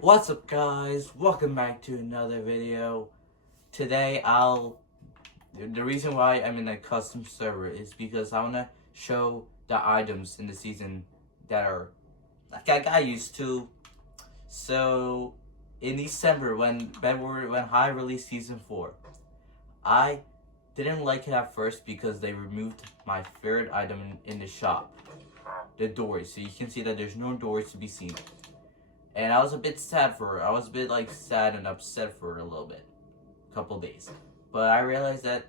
What's up, guys? Welcome back to another video. Today the reason why I'm in a custom server is because I want to show the items in the season that are like I got used to. So in December when High released season 4, I didn't like it at first because they removed my favorite item in the shop, the doors. So you can see that there's no doors to be seen. And I was a bit sad for her. I was a bit sad and upset for her a little bit, a couple days. But I realized that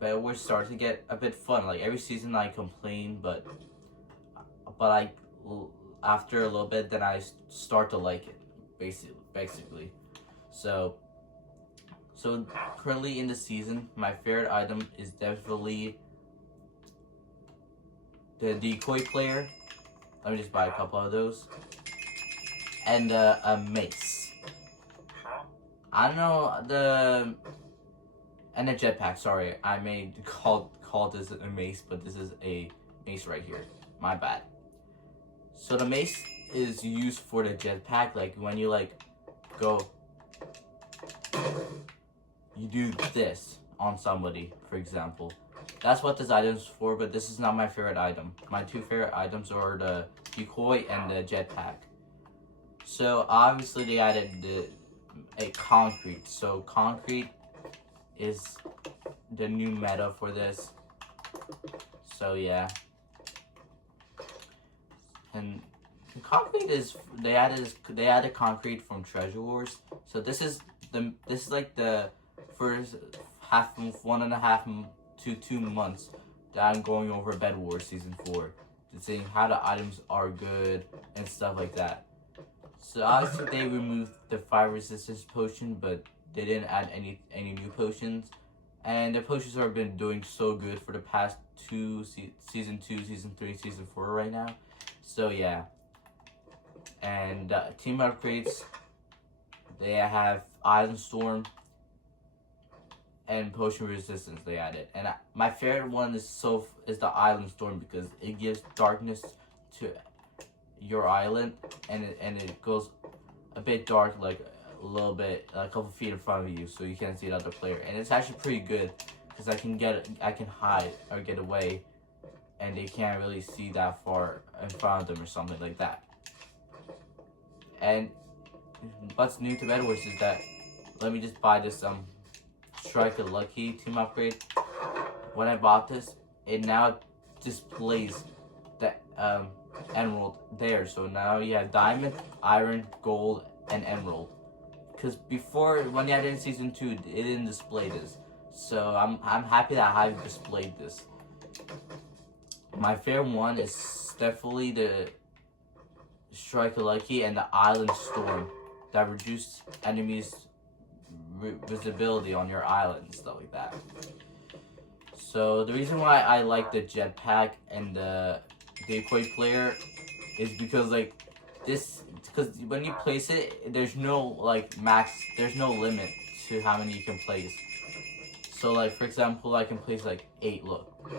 we're starting to get a bit fun. Like every season I complain, but I after a little bit then I start to like it, basically. So currently in the season, my favorite item is definitely the decoy player. Let me just buy a couple of those. And a mace. I don't know and a jetpack. Sorry, I may call this a mace, but this is a mace right here. My bad. So the mace is used for the jetpack. Like when you go, you do this on somebody, for example. That's what this item's for. But this is not my favorite item. My two favorite items are the decoy and the jetpack. So obviously they added a concrete. So concrete is the new meta for this. So yeah. And concrete is they added concrete from Treasure Wars. So this is like the first 1.5 to 2 months that I'm going over Bed Wars season 4, seeing how the items are good and stuff like that. So obviously they removed the fire resistance potion, but they didn't add any new potions. And the potions have been doing so good for the past season 2, season 3, season 4 right now. So yeah. And team upgrades, they have Island Storm and potion resistance they added. And my favorite one is the Island Storm because it gives darkness to your island, and it goes a bit dark, like a little bit, a couple feet in front of you, so you can't see the other player. And it's actually pretty good because I can hide or get away, and they can't really see that far in front of them or something like that. And what's new to Bed Wars is that, let me just buy this Strike a Lucky team upgrade. When I bought this, it now displays the emerald there. So now you have diamond, iron, gold, and emerald. Because before, when you had it in season 2, it didn't display this. So I'm happy that I've displayed this. My favorite one is definitely the Strike a Lucky and the Island Storm that reduce enemies' visibility on your island and stuff like that. So the reason why I like the jetpack and the decoy player is because because when you place it, there's no there's no limit to how many you can place. So for example, I can place 8, look.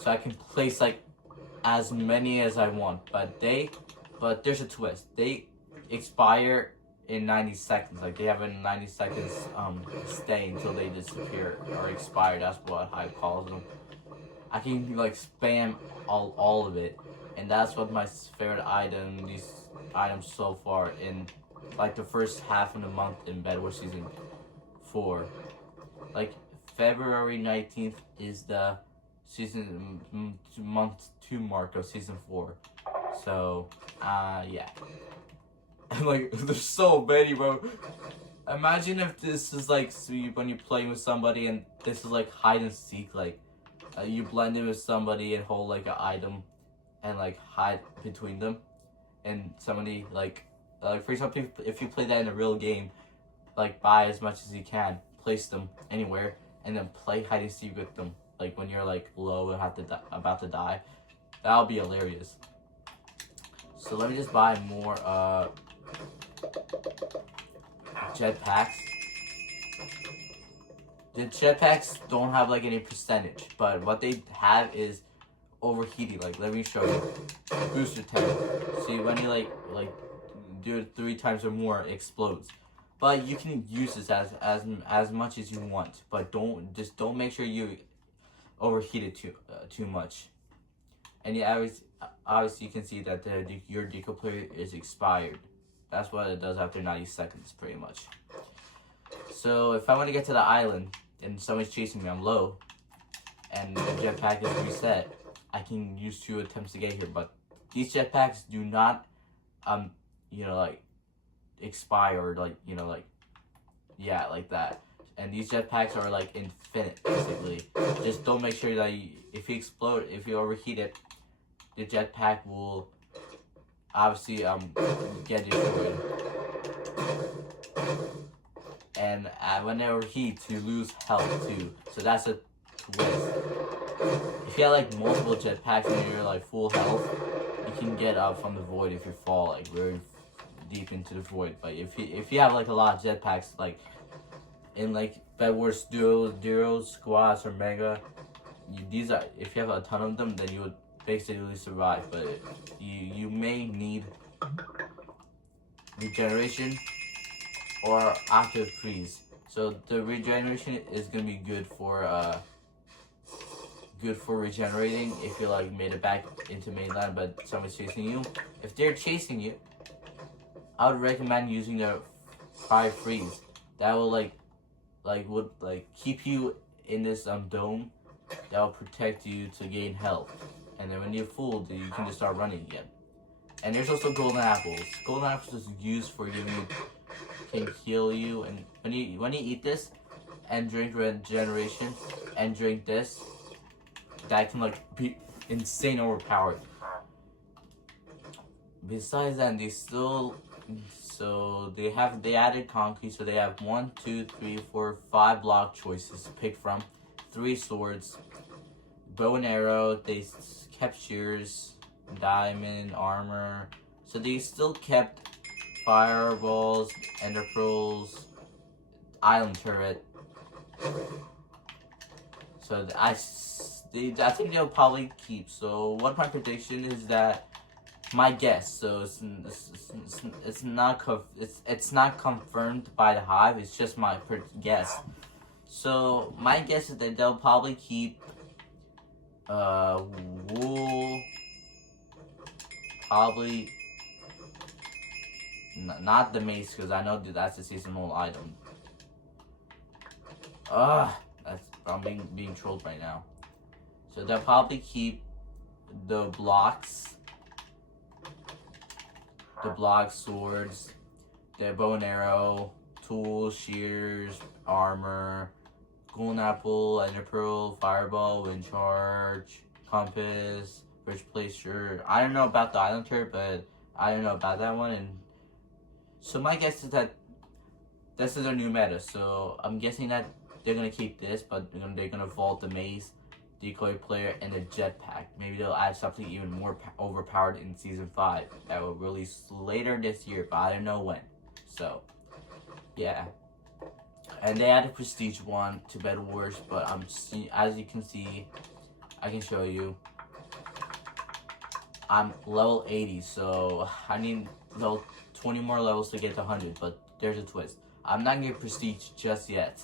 So I can place as many as I want, but there's a twist. They expire in 90 seconds. Like they have a 90 seconds stay until they disappear or expire. That's what Hype calls them. I can spam all of it, and that's what my favorite item. These items so far in the first half of the month in Bed Wars season 4. February 19th is the month 2 mark of season 4. So yeah. There's so many, bro. Imagine if this is when you're playing with somebody and this is hide and seek. You blend in with somebody and hold an item and hide between them, and somebody for example, if you play that in a real game, buy as much as you can, place them anywhere, and then play hide and seek with them when you're low and about to die. That'll be hilarious. So let me just buy more jetpacks. The jetpacks don't have any percentage, but what they have is overheating. Let me show you. Booster tank. See, when you do it 3 times or more, it explodes. But you can use this as much as you want, but don't make sure you overheat it too much. And yeah, obviously you can see that your deco player is expired. That's what it does after 90 seconds, pretty much. So if I want to get to the island and someone's chasing me, I'm low, and the jetpack is reset, I can use 2 attempts to get here. But these jetpacks do not, like expire, or like like that. And these jetpacks are like infinite, basically. Just don't make sure that if you overheat it, the jetpack will obviously get destroyed. And when it overheats, you lose health too. So that's a twist. If you have like multiple jetpacks and you're like full health, you can get up from the void if you fall like very deep into the void. But if you have like a lot of jetpacks, like in like Bed Wars duos, squads, or mega, if you have a ton of them, then you would basically survive. But you may need regeneration or active freeze. So the regeneration is gonna be good for regenerating if you like made it back into mainland, but someone's chasing you. If they're chasing you, I would recommend using the fire freeze. That will would keep you in this dome. That will protect you to gain health. And then when you're full, you can just start running again. And there's also golden apples. Golden apples is used for can heal you, and when you eat this and drink regeneration and drink this, that can like be insane overpowered. Besides that, they added concrete, so they have 1, 2, 3, 4, 5 block choices to pick from, 3 swords, bow and arrow. They kept shears, diamond, armor. So they still kept fireballs, ender pearls, island turret. So I think they'll probably keep. So what my prediction is that my guess. So it's not confirmed by the Hive. It's just my guess. So my guess is that they'll probably keep wool. Probably not the mace, because I know that's a seasonal item. I'm being trolled right now. So they'll probably keep the blocks, swords, the bow and arrow, tools, shears, armor, golden apple, ender pearl, fireball, wind charge, compass, bridge placer. I don't know about the island turret, but I don't know about that one. And so my guess is that this is their new meta. So I'm guessing that they're gonna keep this, but they're gonna vault the maze, decoy player, and the jetpack. Maybe they'll add something even more overpowered in season 5 that will release later this year, but I don't know when. So yeah, and they added prestige 1 to Bed Wars, but as you can see, I can show you. I'm level 80, so I need 20 more levels to get to 100. But there's a twist. I'm not gonna get prestige just yet.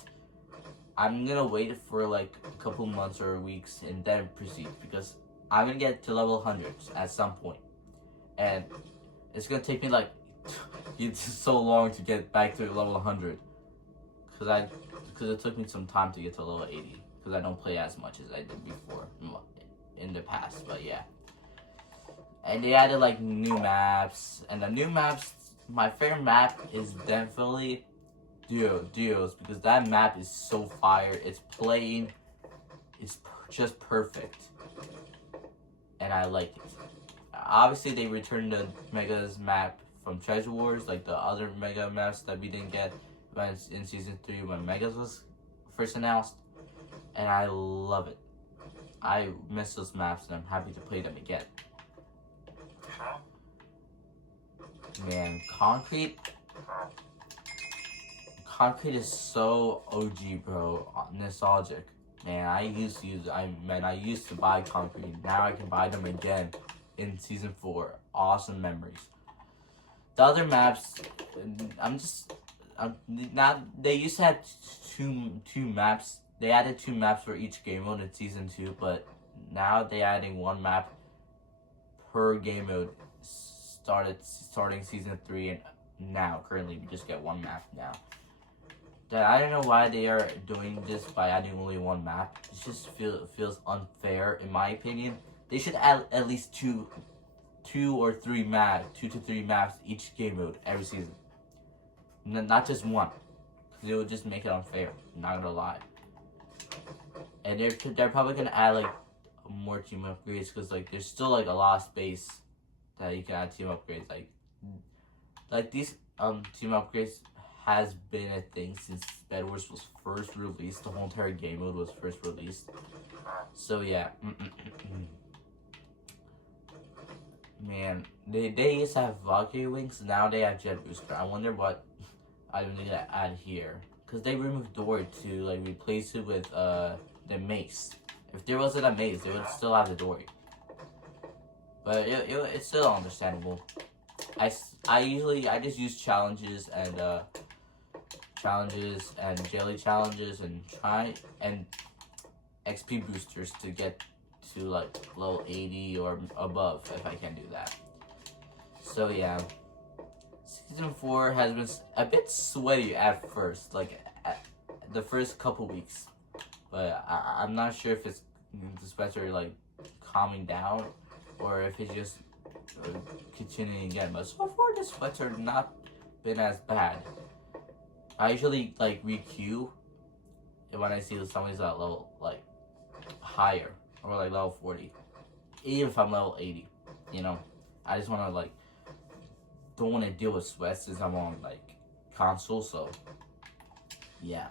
I'm gonna wait for like a couple months or weeks and then proceed, because I'm gonna get to level 100 at some point, and it's gonna take me like it's so long to get back to level 100, because it took me some time to get to level 80, because I don't play as much as I did before in the past. But yeah, and they added like new maps, and the new maps, my favorite map is definitely Duos, because that map is so fire. It's plain, it's just perfect, and I like it. Obviously, they returned the Megas map from Treasure Wars, like the other Mega maps that we didn't get in season 3 when Megas was first announced, and I love it. I miss those maps, and I'm happy to play them again. Man, Concrete is so OG, bro. Nostalgic. Man, I used to buy Concrete. Now I can buy them again in season 4. Awesome memories. The other maps, I'm not. They used to have two maps. They added 2 maps for each game mode in season 2, but now they adding 1 map per game mode. Starting season 3, and now currently we just get 1 map now. I don't know why they are doing this by adding only 1 map. It just feels unfair in my opinion. They should add at least 2 to 3 maps each game mode every season. Not just 1. It would just make it unfair. Not gonna lie. And they're probably gonna add like more team upgrades because like there's still like a lot of space that you can add team upgrades. Like these team upgrades has been a thing since Bed Wars was first released. The whole entire game mode was first released. So yeah. Man, they used to have Valkyrie wings. Now they have Jet Booster. I wonder what I'm gonna add here. Cause they removed Dory to like replace it with the mace. If there wasn't a mace, they would still have the Dory. But it's still understandable. I just use challenges and daily challenges and XP boosters to get to like level 80 or above if I can do that. So yeah. Season 4 has been a bit sweaty at first, like at the first couple weeks. But I'm not sure if it's the sweater like calming down or if it's just continuing again. But so far the sweater not been as bad. I usually like re-queue when I see somebody's at level like higher or like level 40. Even if I'm level 80, you know. I just wanna like don't want to deal with sweat since I'm on like console, so yeah.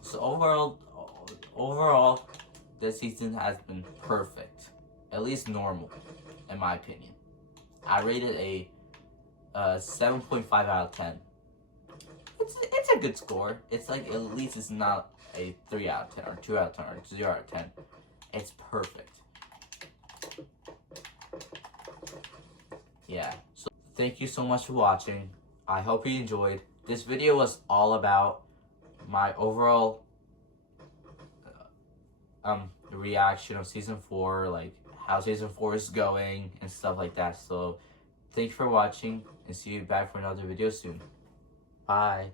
So overall this season has been perfect, at least normal in my opinion. I rated a 7.5 out of 10. It's a good score. It's like at least it's not a 3 out of 10 or 2 out of 10 or 0 out of 10. It's perfect. Yeah, so thank you so much for watching. I hope you enjoyed. This video was all about my overall reaction of season 4, like how season 4 is going and stuff like that. So thank you for watching and see you back for another video soon. Bye.